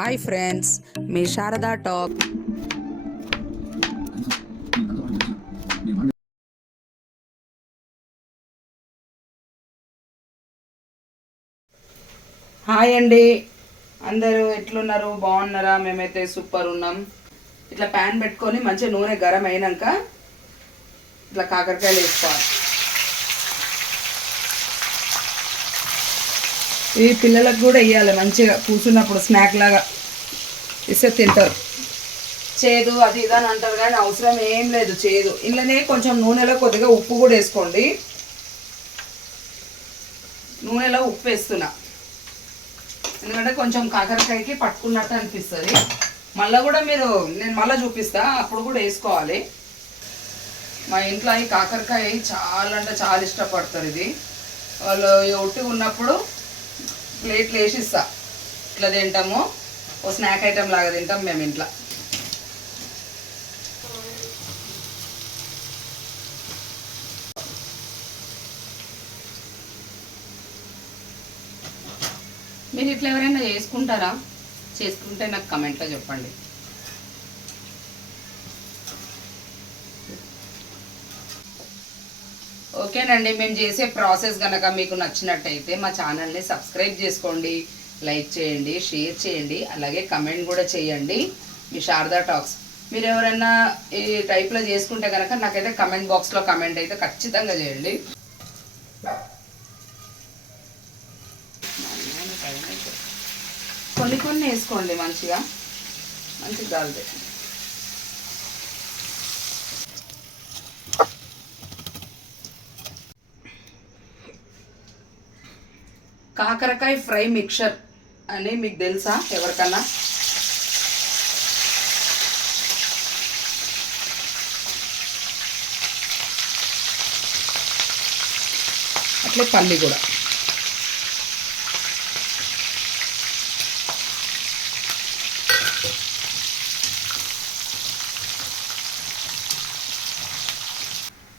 Hi friends, మీ Sharada talk. Hi అండి, అందరూ ఎట్లున్నారు? బాగున్నారా? మేమైతే సూపర్ ఉన్నాం. ఇట్లా ప్యాన్ పెట్టుకొని మంచిగా నూనె గరం అయినాక ఇట్లా కాకరకాయలు వేసుకోవాలి. ఈ పిల్లలకు కూడా వేయాలి, మంచిగా కూర్చున్నప్పుడు స్నాక్ లాగా ఇస్తే తింటారు. చేదు అది ఇదని అంటారు కానీ అవసరం ఏం లేదు చేదు. ఇంట్లోనే కొంచెం నూనెలో కొద్దిగా ఉప్పు కూడా వేసుకోండి. నూనెలో ఉప్పు వేస్తున్నా ఎందుకంటే కొంచెం కాకరకాయకి పట్టుకున్నట్టు అనిపిస్తుంది. మళ్ళీ కూడా నేను మళ్ళీ చూపిస్తా, అప్పుడు కూడా వేసుకోవాలి. మా ఇంట్లో ఈ కాకరకాయ చాలా అంటే చాలా ఇష్టపడతారు. ఇది వాళ్ళు ఒట్టి ఉన్నప్పుడు ప్లేట్లు వేసిస్తా, ఇట్లా తింటాము. ఓ స్నాక్ ఐటెం లాగా తింటాం మేము ఇంట్లో. మీరు ఇట్లా ఎవరైనా చేసుకుంటారా? చేసుకుంటే నాకు కమెంట్లో చెప్పండి. ఓకేనండి, మేము చేసే ప్రాసెస్ కనుక మీకు నచ్చినట్టయితే మా ఛానల్ని సబ్స్క్రైబ్ చేసుకోండి, లైక్ చేయండి, షేర్ చేయండి, అలాగే కమెంట్ కూడా చేయండి. మీ శారదా టాక్స్ మీరు ఎవరైనా ఈ టైప్లో చేసుకుంటే కనుక నాకైతే కమెంట్ బాక్స్లో కమెంట్ అయితే ఖచ్చితంగా చేయండి. కొన్ని కొన్ని వేసుకోండి, మంచిగా కాలుతాయి. కాకరకాయ ఫ్రై మిక్చర్ అని మీకు తెలుసా ఎవరికన్నా? అట్లే పల్లి కూడా.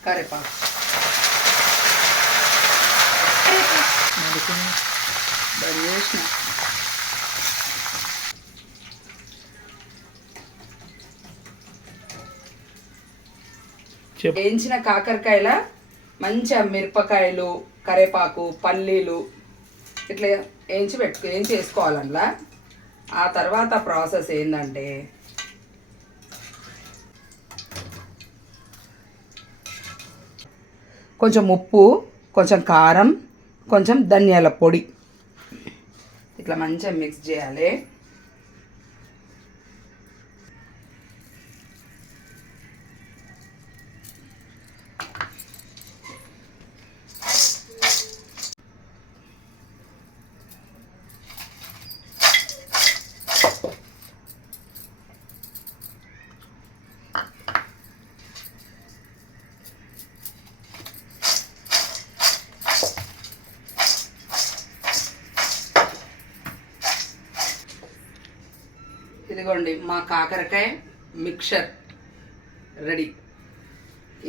కరివేపాకు వేయించిన కాకరకాయల మంచిగా మిరపకాయలు, కరివేపాకు, పల్లీలు ఇట్లా వేయించి వేసుకోవాలి అందులో. ఆ తర్వాత ప్రాసెస్ ఏంటంటే కొంచెం ఉప్పు, కొంచెం కారం, కొంచెం ధనియాల పొడి ఇట్లా మంచిగా మిక్స్ చేయాలి. ఇదిగోండి మా కాకరకాయ మిక్చర్ రెడీ.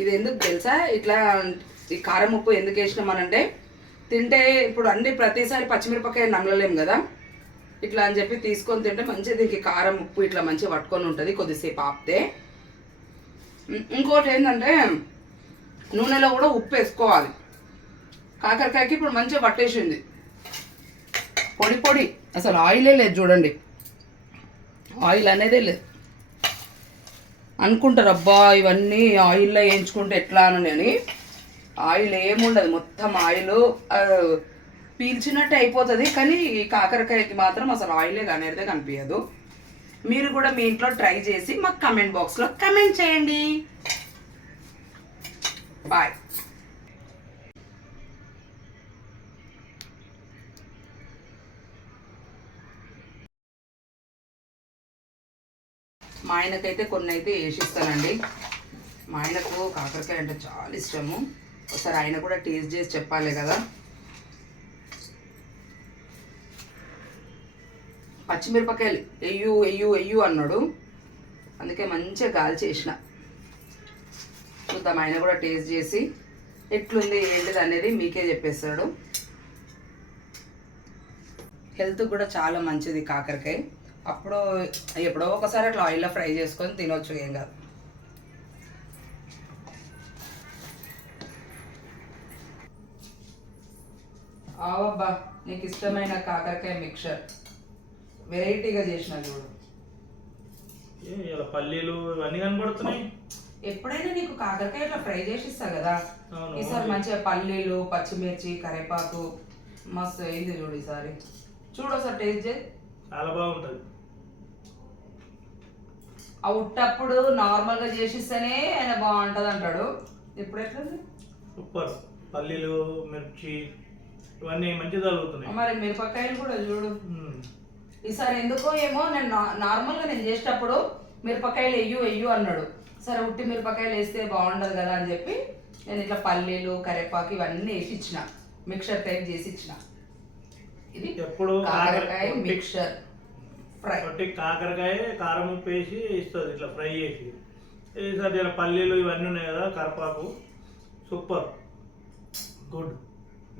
ఇది ఎందుకు తెలుసా? ఇట్లా ఈ కారం ఉప్పు ఎందుకు వేసినామనంటే తింటే ఇప్పుడు ప్రతిసారి పచ్చిమిరపకాయ నమ్మలేము కదా, ఇట్లా అని చెప్పి తీసుకొని తింటే మంచిగా దీనికి కారం ఉప్పు ఇట్లా మంచిగా పట్టుకొని ఉంటుంది కొద్దిసేపు ఆపితే. ఇంకోటి ఏంటంటే నూనెలో కూడా ఉప్పు వేసుకోవాలి. కాకరకాయకి ఇప్పుడు మంచిగా పట్టేసింది, పొడి పొడి, అసలు ఆయిలే లేదు చూడండి. ఆయిల్ అనేదే లేదు. అనుకుంటారు అబ్బా ఇవన్నీ ఆయిల్లో వేయించుకుంటే ఎట్లా అని. ఆయిల్ ఏముండదు, మొత్తం ఆయిల్ పీల్చినట్టు అయిపోతుంది. కానీ ఈ కాకరకాయకి మాత్రం అసలు ఆయిలే అనేదే కనిపించదు. మీరు కూడా మీ ఇంట్లో ట్రై చేసి మాకు కమెంట్ బాక్స్లో కమెంట్ చేయండి. బాయ్. మా ఆయనకైతే కొన్ని అయితే వేసిస్తానండి. మా ఆయనకు కాకరకాయ అంటే చాలా ఇష్టము. ఒకసారి ఆయన కూడా టేస్ట్ చేసి చెప్పాలి కదా. పచ్చిమిరపకాయలు ఎయ్యు ఎయ్యు ఎయ్యు అన్నాడు, అందుకే మంచిగా గాలి చేసిన. చూద్దాం ఆయన కూడా టేస్ట్ చేసి ఎట్లుంది ఏంటిది అనేది మీకే చెప్పేస్తాడు. హెల్త్ కూడా చాలా మంచిది కాకరకాయ. అప్పుడు ఎప్పుడో ఒకసారి అట్లా ఆయిల్లో ఫ్రై చేసుకొని తినొచ్చు, ఏం కాదు. ఆవబ్బా, నీకు ఇష్టమైన కాకరకాయ మిక్చర్ వెరైటీగా చేసిన చూడు. ఇలా పల్లీలు ఇవన్నీ కనబడుతున్నాయి. ఎప్పుడైనా నీకు కాకరకాయ ఇట్లా ఫ్రై చేసి ఇస్తా కదా, ఈసారి మంచిగా పల్లీలు, పచ్చిమిర్చి, కరివేపాకు మస్తు అయింది చూడు. ఈసారి చూడు ఒకసారి టేస్ట్ చేయి, చాలా బాగుంటుంది. ఆ ఉట్టప్పుడు నార్మల్గా చేసిస్తేనే ఆయన బాగుంటుంది అంటాడు. ఇప్పుడు ఎట్లుంది? సూపర్. పల్లీలు, మిర్చి ఇవన్నీ మంచిగా తగులుతున్నాయి. మరి మిరపకాయలు కూడా చూడు. ఈసారి ఎందుకో ఏమో నేను నార్మల్గా నేను చేసేటప్పుడు మిరపకాయలు వెయ్యు అన్నాడు. సరే ఉట్టి మిరపకాయలు వేస్తే బాగుండదు కదా అని చెప్పి నేను ఇట్లా పల్లీలు, కరివేపాకు ఇవన్నీ వేసి ఇచ్చిన, మిక్చర్ టైప్ చేసి ఇచ్చిన. ఇది ఎప్పుడు కాకరకాయ మిక్చర్ ఫ్రై. కాకరకాయ కారం ఉప్పు వేసి ఇస్తుంది ఇట్లా ఫ్రై చేసి. ఈసారి ఇలా పల్లీలు ఇవన్నీ ఉన్నాయి కదా, కరివేపాకు, సూపర్ గుడ్.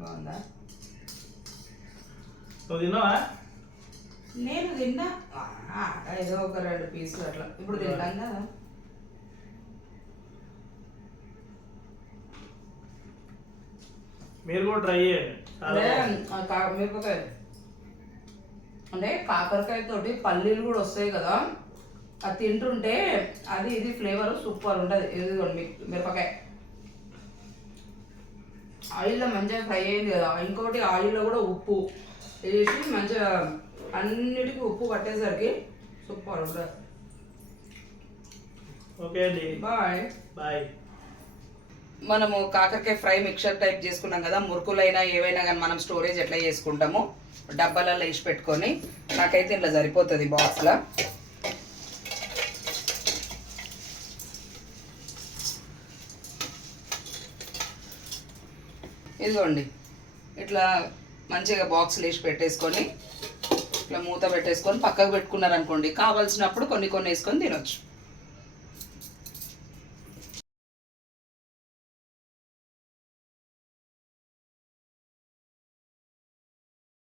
బాగుందా? నువ్వు తిన్నావా? నేను తిన్నా ఏదో ఒక 2 పీసులు అట్లా. ఇప్పుడు తింటాం కదా. మీరు కూడా ట్రై చేయండి. మిరపకాయ అంటే కాకరకాయ తోటి పల్లీలు కూడా వస్తాయి కదా, అది తింటుంటే అది ఇది ఫ్లేవర్ సూపర్ ఉంటుంది. ఇదిగోండి మిరపకాయ ఆయిల్లో మంచిగా ఫ్రై అయింది కదా. ఇంకోటి ఆయిల్లో కూడా ఉప్పు వేసి మంచిగా అన్నిటికీ ఉప్పు పట్టేసరికి సూపర్ ఉంటుంది. ఓకే అండి, బాయ్ బాయ్. మనము కాకరకాయ ఫ్రై మిక్చర్ టైప్ చేసుకున్నాం కదా. మురుకులైనా ఏవైనా కానీ మనం స్టోరేజ్ ఎట్లా చేసుకుంటామో డబ్బాలలో వేసి పెట్టుకొని, నాకైతే ఇట్లా సరిపోతుంది బాక్స్లో. ఇదిగోండి ఇట్లా మంచిగా బాక్స్లు వేసి పెట్టేసుకొని ఇట్లా మూత పెట్టేసుకొని పక్కకు పెట్టుకున్నారనుకోండి, కావాల్సినప్పుడు కొన్ని వేసుకొని తినొచ్చు.